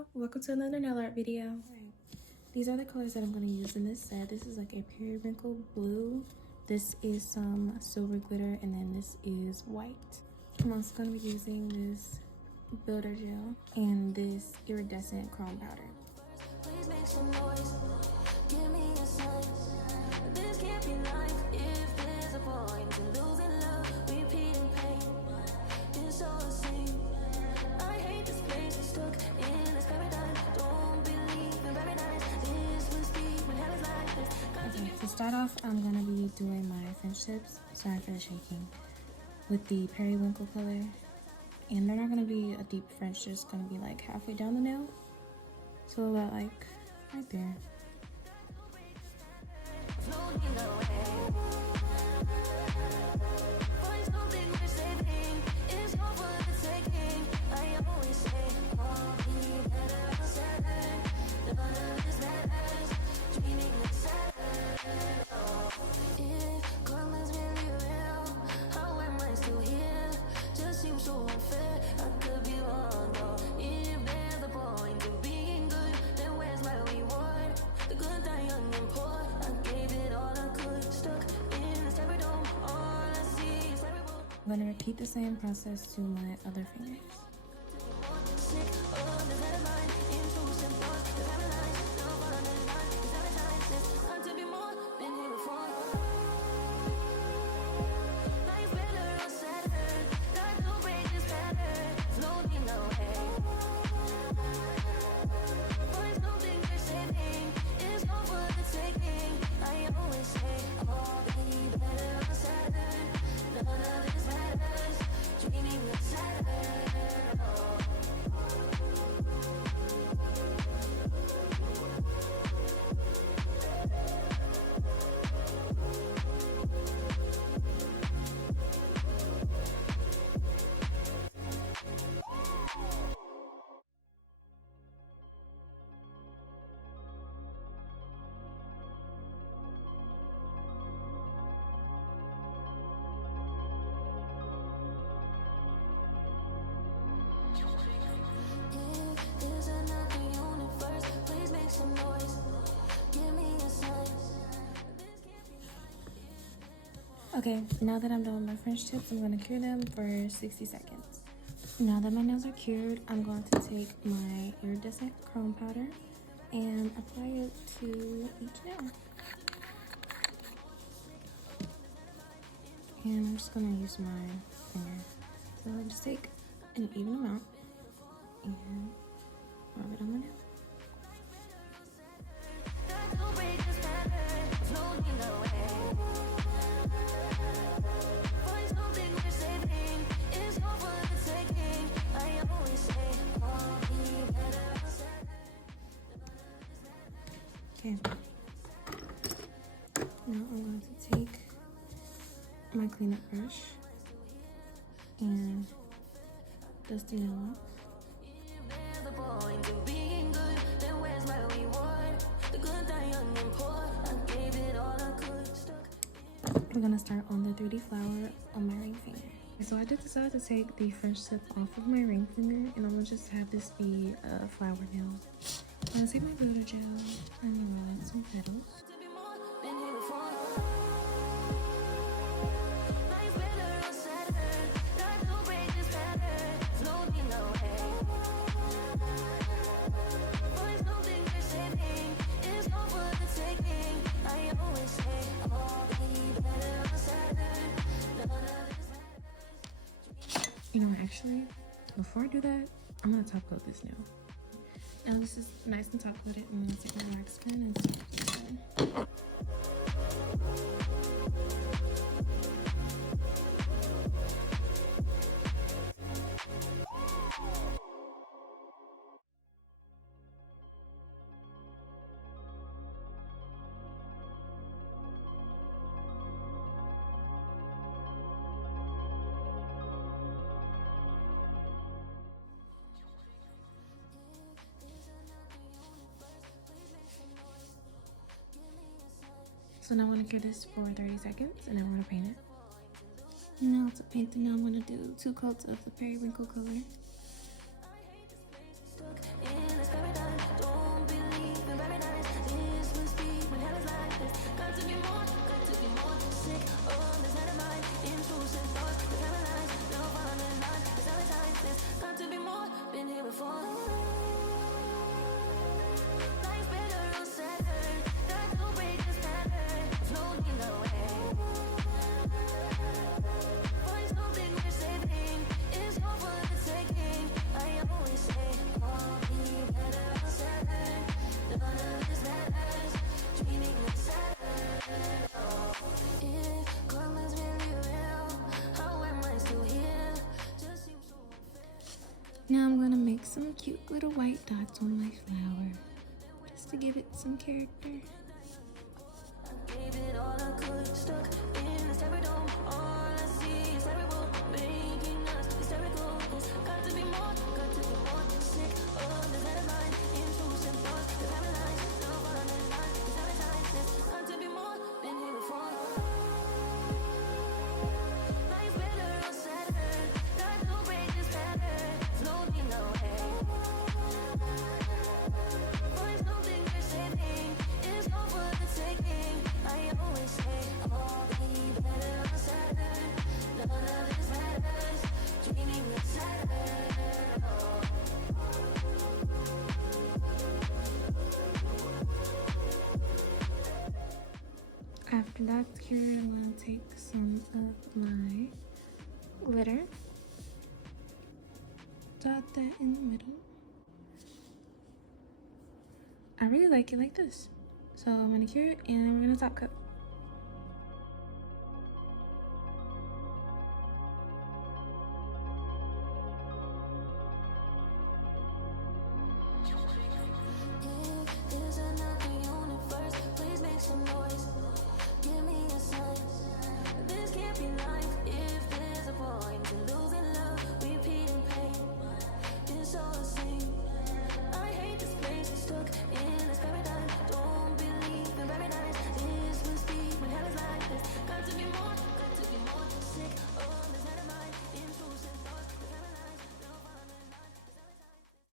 y'all, welcome to another nail art video. Right. These are the colors that I'm going to use in this set. This is like a periwinkle blue, this is some silver glitter, and then this is white. I'm also going to be using this builder gel and this iridescent chrome powder. Please make some noise, give me a sign. This can't be life if there's a point to losing love, repeating pain. It's all the same. I hate this place, I'm stuck in this paradigm. Don't believe in paradise. This will speak when hell is like this. Okay, to start off, I'm gonna be doing my French tips. Sorry for the shaking. With the periwinkle color, and they're not gonna be a deep French. Just gonna be like halfway down the nail, so about like right there. I'm going to repeat the same process to my other fingers. Okay, now that I'm done with my French tips, I'm going to cure them for 60 seconds. Now that my nails are cured, I'm going to take my iridescent chrome powder and apply it to each nail. And I'm just going to use my finger. So I'll just take an even amount and rub it on my nail. Okay, now I'm going to take my cleanup brush and dust the nail off. We're going to start on the 3D flower on my ring finger. So I did decide to take the French tip off of my ring finger, and I'm going to just have this be a flower nail. I'm going to take my glitter gel and roll in some petals. You know, actually, before I do that, I'm going to top coat this nail. Now this is nice and top coated. I'm going to take my wax pen and start this. So now I'm going to cure this for 30 seconds and then we're going to paint it. Now to paint the nail, I'm going to do 2 coats of the periwinkle color. Now I'm gonna make some cute little white dots on my flower, just to give it some character. Gave it all I could, stuck in the stereo dome. All I see is terrible, making us hysterical. Got to be more sick of the headline, intrusive thoughts, the paralyzed, love on the line, the sanitized. Got to be more than here before. Life's better on Saturn, got to break this pattern, slowly no way. Find something you're saving, it's all for the taking. I always say, oh, be better on Saturn. None of this matters. Dreaming with Saturn. Oh. After that's cured, I'm gonna take some of my glitter, dot that in the middle. I really like it like this, so I'm gonna cure it and we're gonna top coat.